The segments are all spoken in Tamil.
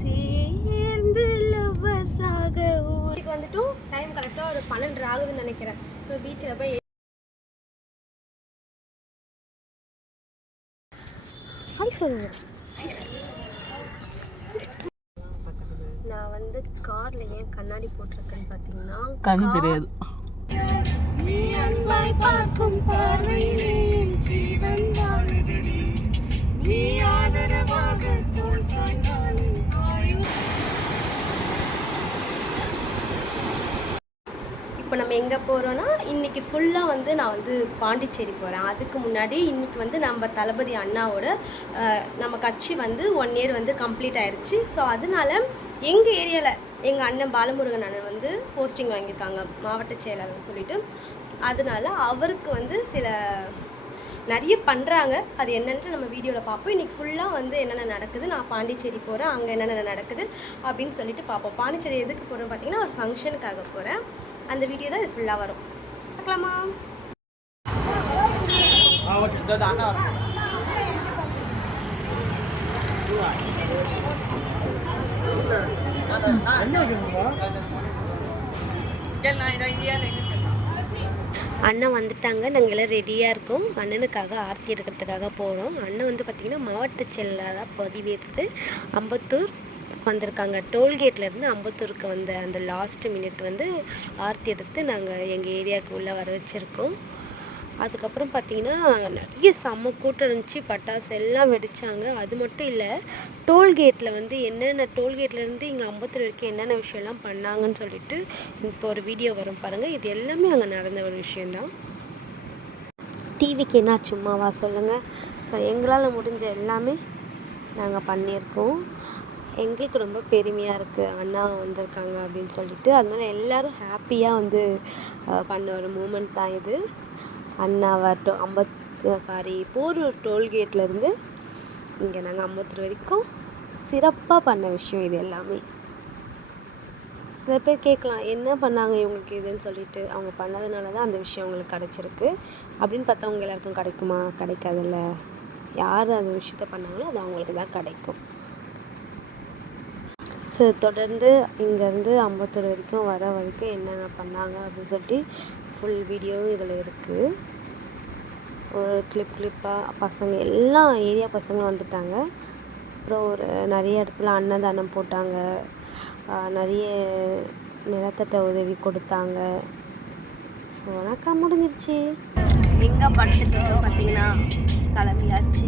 சேர்ந்து லவ்வர்ஸாக ஊருக்கு வந்துட்டும் டைம் கரெக்டாக ஒரு பன்னெண்டு ஆகுதுன்னு நினைக்கிறேன். ஸோ பீச்சில் போய் ஹாய் சொல்லுங்க. ஹாய் சொல்லுங்க நான் வந்து கார்ல ஏன் கண்ணாடி போட்டிருக்கேன்னு பார்த்தீங்கன்னா கண்ணு தெரியாது. நீ அன்பாய் பார்க்கும் பார்வையிலே ஜீவன் எங்கே போகிறோன்னா இன்றைக்கி ஃபுல்லாக வந்து நான் வந்து பாண்டிச்சேரி போகிறேன் அதுக்கு முன்னாடி இன்றைக்கி வந்து நம்ம தளபதி அண்ணாவோட நம்ம கட்சி வந்து ஒன் இயர் வந்து கம்ப்ளீட் ஆயிடுச்சு ஸோ அதனால எங்கள் ஏரியாவில் எங்கள் அண்ணன் பாலமுருகன் அண்ணன் வந்து போஸ்டிங் வாங்கியிருக்காங்க மாவட்ட செயலாளர்னு சொல்லிட்டு. அதனால அவருக்கு வந்து சில நிறைய பண்ணுறாங்க அது என்னென்று நம்ம வீடியோவில் பார்ப்போம். இன்றைக்கி ஃபுல்லாக வந்து என்னென்ன நடக்குது நான் பாண்டிச்சேரி போகிறேன் அங்கே என்னென்ன நடக்குது அப்படின்னு சொல்லிட்டு பார்ப்போம். பாண்டிச்சேரி எதுக்கு போகிறோம் பார்த்தீங்கன்னா ஒரு ஃபங்க்ஷனுக்காக போகிறேன் அந்த வீடியோ தான் இது ஃபுல்லாக வரும். பார்க்கலாமா? அண்ணன் வந்துட்டாங்க. நாங்கள் எல்லாம் ரெடியாக இருக்கோம். அண்ணனுக்காக ஆர்த்தி எடுக்கிறதுக்காக போகிறோம் அண்ணன் வந்து பார்த்திங்கன்னா மாவட்ட செயலாளராக பதிவேற்று அம்பத்தூர் வந்திருக்காங்க. டோல்கேட்லேருந்து அம்பத்தூருக்கு வந்த அந்த லாஸ்ட் மினிட் வந்து ஆர்த்தி எடுத்து நாங்கள் எங்கள் ஏரியாவுக்கு உள்ளே வர வச்சுருக்கோம். அதுக்கப்புறம் பார்த்தீங்கன்னா நிறைய செம்ம கூட்டம் இருந்துச்சு. பட்டாசு எல்லாம் வெடித்தாங்க அது மட்டும் இல்லை டோல்கேட்டில் வந்து என்னென்ன டோல்கேட்லேருந்து இங்கே அம்பத்தூர் வரைக்கும் என்னென்ன விஷயம்லாம் பண்ணாங்கன்னு சொல்லிட்டு இப்போ ஒரு வீடியோ வரும் பாருங்கள் இது எல்லாமே அங்கே நடந்த ஒரு விஷயந்தான் டிவிக்கு என்ன சும்மாவா சொல்லுங்கள் ஸோ எங்களால் முடிஞ்ச எல்லாமே நாங்கள் பண்ணியிருக்கோம். எங்களுக்கு ரொம்ப பெருமையாக இருக்குது அண்ணா வந்திருக்காங்க அப்படின்னு சொல்லிட்டு. அதனால எல்லாரும் ஹாப்பியாக வந்து பண்ண ஒரு மூமெண்ட் தான் இது. அண்ணா வரட்டும் அம்பத் சாரி போரூர் டோல்கேட்லேருந்து இங்கே நாங்கள் அம்பத்தூர் வரைக்கும் சிறப்பாக பண்ண விஷயம் இது எல்லாமே. சில பேர் கேட்கலாம் என்ன பண்ணாங்க இவங்களுக்கு இதுன்னு சொல்லிட்டு. அவங்க பண்ணதுனால தான் அந்த விஷயம் அவங்களுக்கு கிடச்சிருக்கு. அப்படின்னு பார்த்தா அவங்க எல்லாருக்கும் கிடைக்குமா? கிடைக்காதுல்ல. யார் அந்த விஷயத்த பண்ணாங்களோ அது அவங்களுக்கு தான் கிடைக்கும். ஸோ தொடர்ந்து இங்கேருந்து அம்பத்தூர் வரைக்கும் வர வரைக்கும் என்னென்ன பண்ணாங்க அப்படின்னு சொல்லிட்டு ஃபுல் வீடியோவும் இதில் இருக்குது ஒரு கிளிப் கிளிப்பாக பசங்க எல்லா ஏரியா பசங்களும் வந்துட்டாங்க. அப்புறம் ஒரு நிறைய இடத்துல அன்னதானம் போட்டாங்க. நிறைய நிலத்தட்ட உதவி கொடுத்தாங்க. ஸோ வணக்கம் முடிஞ்சிருச்சு. எங்கே படத்துக்கு பார்த்தீங்கன்னா கிளம்பியாச்சு.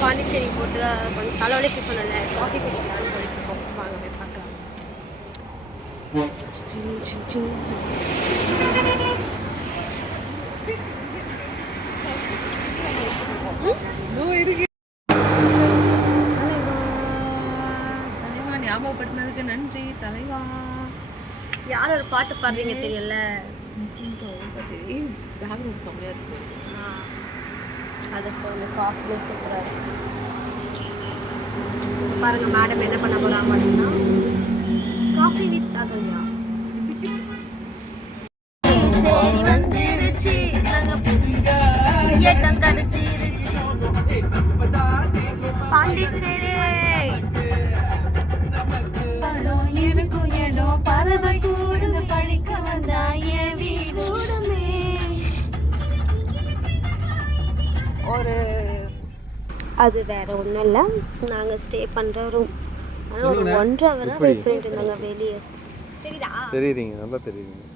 பாண்டிச்சேரி போட்டு கொஞ்சம் தலைவலிக்கு சொன்னல காஃபி குடிக்கலாம்னு சொல்லிட்டு இருக்கோம் வாங்க போய் பார்க்கலாம் ஞாபகப்படுத்தினதுக்கு நன்றி தலைவா யார் ஒரு பாட்டு பாடுறீங்க தெரியல பேக்ரவுண்ட் செம்மையாக இருக்கு அதுக்கு வந்து காஃபியும் சூப்பராக இருக்கு. பாருங்க மேடம் என்ன பண்ண போகிறாங்க பார்த்தீங்கன்னா காஃபி வித் அகல்யா சரி வந்துருச்சு. நாங்கள் அது வேற ஒன்றும் இல்லை. நாங்கள் ஸ்டே பண்ணுற ரூம் ஆனால் ஒரு ஒன்றரை ஹவராக வெயிட் பண்ணிட்டு இருந்தாங்க வெளியே. தெரியுதா? தெரியுறீங்க நல்லா தெரியுறீங்க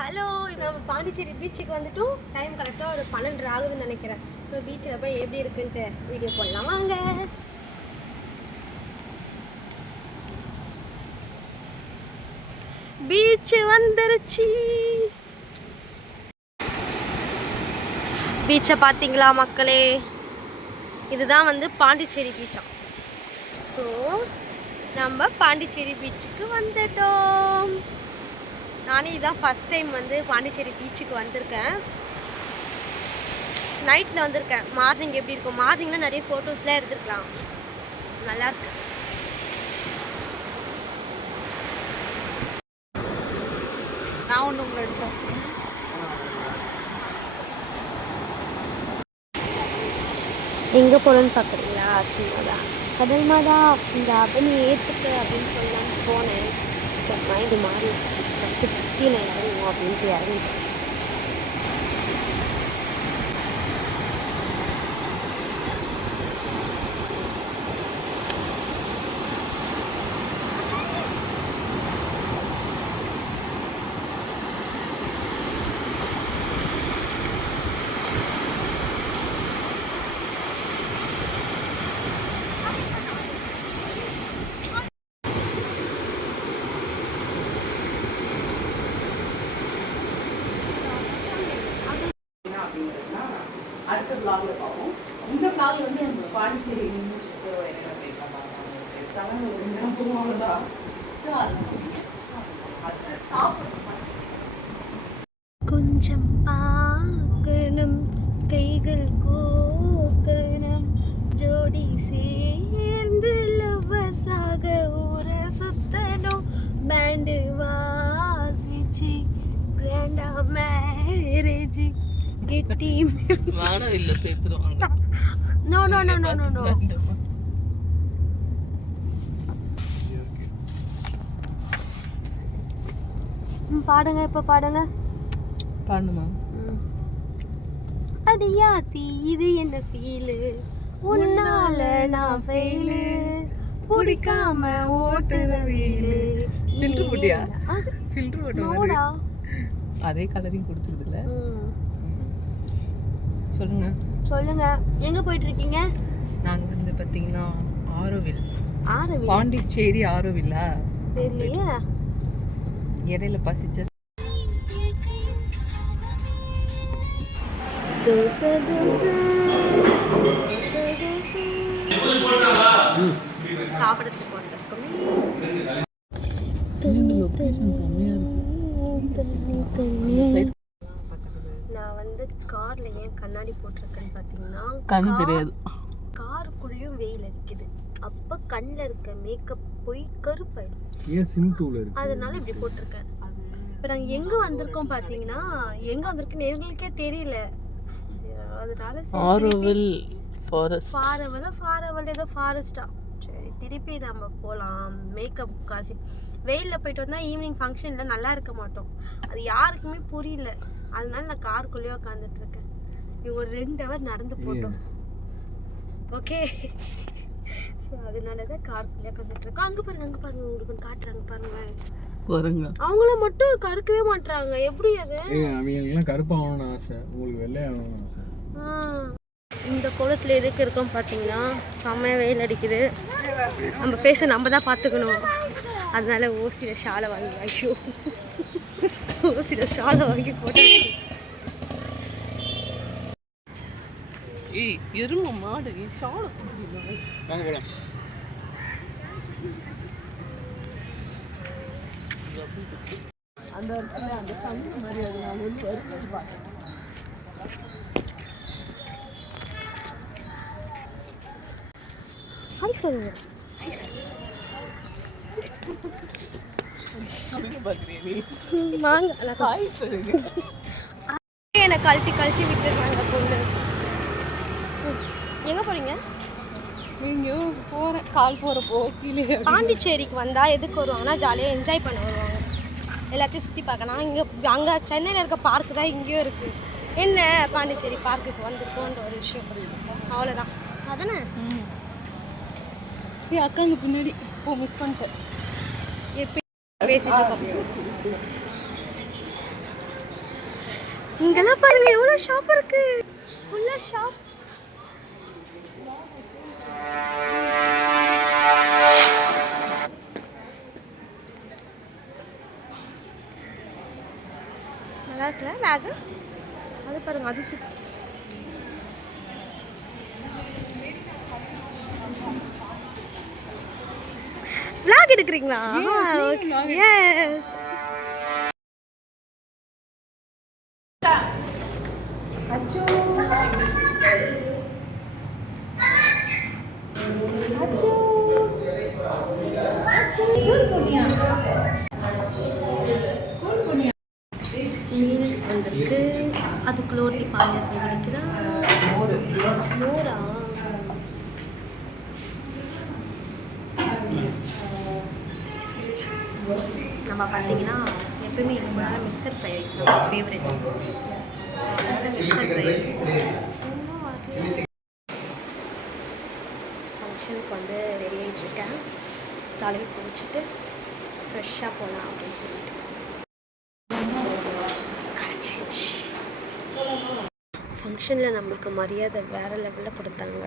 ஹலோ நம்ம பாண்டிச்சேரி பீச்சுக்கு வந்துட்டோம். டைம் கரெக்டாக ஒரு பன்னெண்டு ஆகுதுன்னு நினைக்கிறேன். ஸோ பீச்சில் போய் எப்படி இருக்குன்ட்டு வீடியோ போடலாம். வாங்க. பீச்சு வந்துருச்சு. பீச்சை பார்த்தீங்களா மக்களே? இதுதான் வந்து பாண்டிச்சேரி பீச்சா ஸோ நம்ம பாண்டிச்சேரி பீச்சுக்கு வந்துட்டோம். நானே இதான் ஃபஸ்ட் டைம் வந்து பாண்டிச்சேரி பீச்சுக்கு வந்திருக்கேன். நைட்டில் வந்திருக்கேன். மார்னிங் எப்படி இருக்கும்? மார்னிங்னால் நிறைய ஃபோட்டோஸ்லாம் எடுத்துருக்கலாம். நல்லாயிருக்கு இருக்கு நான் ஒன்று உங்களை எடுத்தேன் எங்கே போகணுன்னு பார்க்குறீங்களா சும்மாதா கடல் மாதா இந்த அவனி ஏற்றுக்கு அப்படின்னு சொல்லலாம்னு போனேன். ஸோ மைண்டு மாறிடுச்சு. ஃபஸ்ட்டு ஃபிஃப்டீன் இறங்குவோம் அப்படின்ட்டு இறங்கிட்டேன். அடுத்த பிளாக்ல பார்ப்போம். இந்த பிளாக்ல வந்து நம்ம பாண்டிச்சேரி இங்கிலீஷ் சுத்தரோட என்ன பேச பார்க்கலாம் ஒரு ரெண்டு அவ்வளோதான் ஸோ அது அது சாப்பிடணும் பசி கொஞ்சம் பார்க்கணும் கைகள் கோக்கணும். ஜோடி சேர்ந்து லவ்வர்ஸாக ஊர சுத்தணும். பேண்டு வாசிச்சு கிராண்டா மேரேஜ் கெட்டி வேணும் இல்லை சேர்த்துருவாங்க. No no no no no no பாடுங்க இப்போ பாடுங்க. பண்ணுமா அடியாத்தி இது என்ன ஃபீலு? உன்னால நான் ஃபெயிலு. பிடிக்காம ஓட்டுற வீடு. ஃபில்டர் போட்டியா? ஃபில்டர் போட்ட மாதிரி நோடா. அதே கலரிங் கொடுத்துருதுல. ம். சொல்லுங்க. சொல்லுங்க. எங்க போயிட்டு இருக்கீங்க நாங்க வந்து பார்த்தீங்கன்னா ஆரோவில். ஆரவி பாண்டிச்சேரி ஆரோவில்லா தெரியலையே. இடையில பசிச்ச தோசை தோசை. சாப்பிடறதுக்கு தண்ணி தண்ணி கலர் நான் வந்து கார்ல ஏன் கண்ணாடி போட்டிருக்கேன்னு பார்த்தீங்கன்னா கண் car- தெரியாது. காருக்குள்ளேயும் வெயில் அடிக்குது. அப்ப கண்ணில் இருக்க மேக்கப் போய் கருப்பாயிடும். ஏன் சிம் டூல இருக்கு? அதனால இப்படி போட்டிருக்கேன். இப்போ நாங்கள் எங்கே வந்திருக்கோம் பார்த்தீங்கன்னா எங்கே வந்திருக்குன்னு எங்களுக்கே தெரியல. அதனால ஆரோவில் ஃபாரஸ்ட் ஃபாரவல ஃபாரவல் ஏதோ ஃபாரஸ்டா சரி திருப்பி நம்ம போகலாம் மேக்கப் காசு. வெயிலில் போயிட்டு வந்தால் ஈவினிங் ஃபங்க்ஷனில் நல்லா இருக்க மாட்டோம். அது யாருக்குமே புரியல. அதனால நான் காருக்குள்ளேயே உட்காந்துட்டு இருக்கேன் ஒரு ரெண்டு ஹவர் நடந்து போட்டோம். ஓகே ஸோ அதனால தான் காருக்குள்ளேயே உட்காந்துட்டு இருக்கோம் அங்கே பாருங்க அங்கே பாருங்க உங்களுக்கு காட்டுறாங்க பாருங்க. குரங்க அவங்கள மட்டும் கருக்கவே மாட்றாங்க. எப்படி அது? அவங்களுக்குலாம் கருப்பாகணும்னு ஆசை. உங்களுக்கு வெள்ளை ஆகணும்னு ஆசை. ஆ. இந்த கோலத்தில் எதுக்கு இருக்கோம் பார்த்தீங்கன்னா செம்மையாக வெயில் அடிக்குது. நம்ம ஃபேஸை நம்ம தான் பார்த்துக்கணும். அதனால ஓசியில் ஷாலை வாங்கி ஐயோ. ஓசியில் ஷாலை வாங்கி போட்டு ஏய் எரும மாடு ஷால வாங்க போலாம் அந்த இடத்துல அந்த சங்கு மாதிரி அது நான் வந்து வருது ஹாய் சொல்லுங்க ஹாய் சொல்லுங்க அங்கே பார்க்குறியா நீ ம், வாங்க நான் கொஞ்சம் ஹாய் சொல்லுங்க என்னை கழட்டி கழட்டி விட்டுருக்காங்க பொண்ணு எங்க போறீங்க எங்கேயோ போகிறேன் கால் போகிறப்போ கீழே பாண்டிச்சேரிக்கு வந்தால் எதுக்கு வருவாங்கன்னா ஜாலியாக என்ஜாய் பண்ண வருவாங்க. எல்லாத்தையும் சுற்றி பார்க்கலாம் இங்கே அங்கே சென்னையில் இருக்க பார்க்கு தான் இங்கேயும் இருக்குது என்ன? பாண்டிச்சேரி பார்க்குக்கு வந்திருக்கோன்ற ஒரு விஷயம். அவ்வளோதான் அதானே? அக்கா அங்கே பின்னாடி இப்போ மிஸ் பண்ணிட்டேன். எப்போ பேசிட்டு இருக்கோம். இங்கெல்லாம் பாருங்க எவ்வளோ ஷாப் இருக்கு. ஃபுல்லாக ஷாப் நல்லா இருக்குல்ல பேகு அது பாருங்க அது சூப்பர் எடுக்கிறீங்களா? எஸ் மீல்ஸ் வந்திருக்கு அதுக்குள்ள ஒருத்தி கிடைக்கிறா மோரு? மோரா நம்ம பார்த்தீங்கன்னா எப்பவுமே இதுக்கு முன்னால் மிக்சர் ஃப்ரை ரைஸ் தான் ஃபேவரட் மிக்சர் ஃபங்க்ஷனுக்கு வந்து ரெடி ஆகிட்டு இருக்கேன் தலையை குளிச்சுட்டு ஃப்ரெஷ்ஷாக போகலாம் அப்படின்னு சொல்லிட்டு. ஃபங்க்ஷனில் நம்மளுக்கு மரியாதை வேறு லெவலில் கொடுத்தாங்க.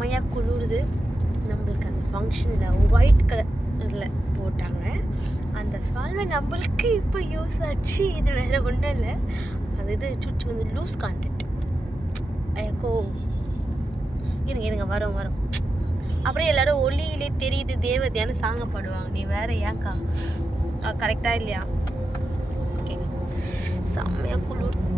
செம்மையாக குளிருது. நம்மளுக்கு அந்த ஃபங்க்ஷனில் ஒயிட் கலரில் போட்டாங்க. அந்த சால்வை நம்மளுக்கு இப்போ யூஸ் ஆச்சு. இது வேறு ஒன்றும் இல்லை. அந்த இது சுச்சு வந்து லூஸ் கான்டென்ட் ஐயக்கோ இருங்க இருங்க வரும் வரும். அப்புறம் எல்லாரும் ஒளியிலே தெரியுது தேவதையான சாங்க பாடுவாங்க. நீ வேற ஏன்க்கா? கரெக்டாக இல்லையா? ஓகே செம்மையாக குளிருது.